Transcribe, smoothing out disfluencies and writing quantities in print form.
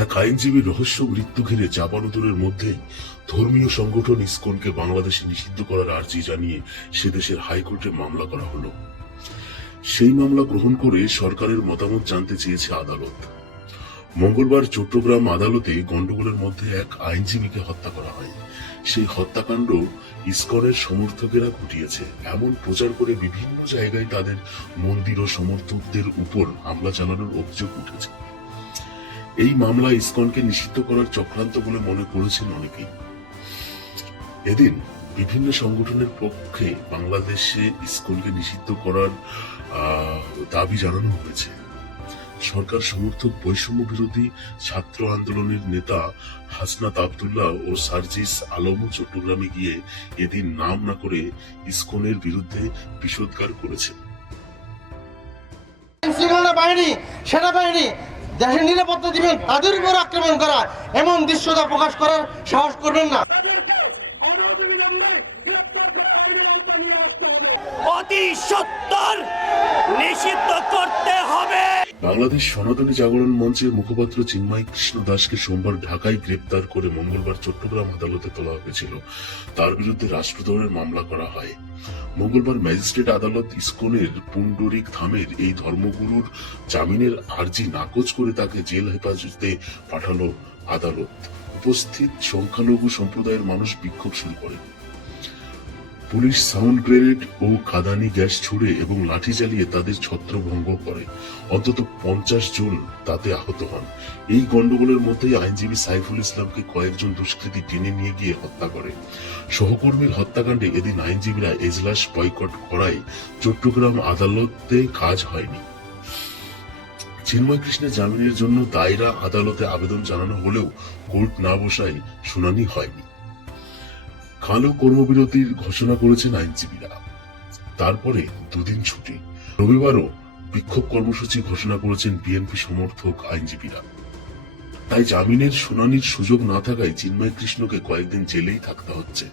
এক আইনজীবীর রহস্য মৃত্যু ঘিরে চাপানোতরের মধ্যে ধর্মীয় সংগঠন ইসকনকে বাংলাদেশে নিষিদ্ধ করার আর্জি জানিয়ে সে দেশের হাইকোর্টে মামলা করা হলো। সেই মামলা গ্রহণ করে সরকারের মতামত জানতে চেয়েছে আদালত। মঙ্গলবার চট্টগ্রাম আদালতে গন্ডগোলের মধ্যে এক আইনজীবীকে হত্যা করা হয়। সেই হত্যাকাণ্ড ইসকনের সমর্থকেরা ঘটিয়েছে এমন প্রচার করে বিভিন্ন জায়গায় তাদের মন্দির ও সমর্থকদের উপর হামলা চালানোর অভিযোগ উঠেছে। এই মামলা ইসকনকে নিষিদ্ধ করার চক্রান্ত বলে মনে করেছেন অনেকেই। এদিন বিভিন্ন সংগঠনের পক্ষে বাংলাদেশে ইসকনকে নিষিদ্ধ করার দাবি জানানো হয়েছে। সরকার সমর্থক বৈষম্য বিরোধী ছাত্র আন্দোলনের নেতা হাসনাত আব্দুল্লাহ ও সার্জিস আলমও চট্টগ্রামে গিয়ে এদিন নাম না করে ইসকনের বিরুদ্ধে বিষোদ্গার করেছেন। সেনাবাহিনী দেশের নিরাপত্তা দিবেন, তাদের উপর আক্রমণ করা এমন দৃশ্যতা প্রকাশ করার সাহস করবেন না। অতি সত্বর নিষিদ্ধ করতে হবে। বাংলাদেশ সনাতনী জাগরণ মঞ্চের মুখপাত্র চিন্ময় কৃষ্ণ দাসকে সোমবার ঢাকায় গ্রেপ্তার করে মঙ্গলবার চট্টগ্রাম আদালতে তোলা হয়েছিল। তার বিরুদ্ধে রাষ্ট্রদ্রোহের মামলা করা হয়। মঙ্গলবার ম্যাজিস্ট্রেট আদালত ইসকনের পুন্ডরিক ধামের এই ধর্মগুরুর জামিনের আর্জি নাকচ করে তাকে জেল হেফাজতে পাঠালো আদালত। উপস্থিত সংখ্যালঘু সম্প্রদায়ের মানুষ বিক্ষোভ শুরু করে। পুলিশ সাউন্ড গ্রেনেড ও কাঁদানি গ্যাস ছুড়ে এবং লাঠি চালিয়ে তাদের ছত্রভঙ্গ করে। অন্তত 50 জন তাতে আহত হন। এই গন্ডগোলের মধ্যেই আইনজীবী সাইফুল ইসলামকে কয়েকজন দুষ্কৃতী টেনে নিয়ে গিয়ে হত্যা করে। সহকর্মীর হত্যাকাণ্ডে এদিন আইনজীবীরা এজলাস বয়কট করায় চট্টগ্রাম আদালতে কাজ হয়নি। চিন্ময় কৃষ্ণের জামিনের জন্য দায়রা আদালতে আবেদন জানানো হলেও কোর্ট না বসায় শুনানি হয়নি। কালো কর্মবিরতির ঘোষণা করেছেন আইনজীবীরা। তারপরে দুদিন ছুটি। রবিবারও বিক্ষোভ কর্মসূচি ঘোষণা করেছেন বিএনপি সমর্থক আইনজীবীরা। তাই জামিনের শুনানির সুযোগ না থাকায় চিন্ময় কৃষ্ণকে কয়েকদিন জেলেই থাকতে হচ্ছে।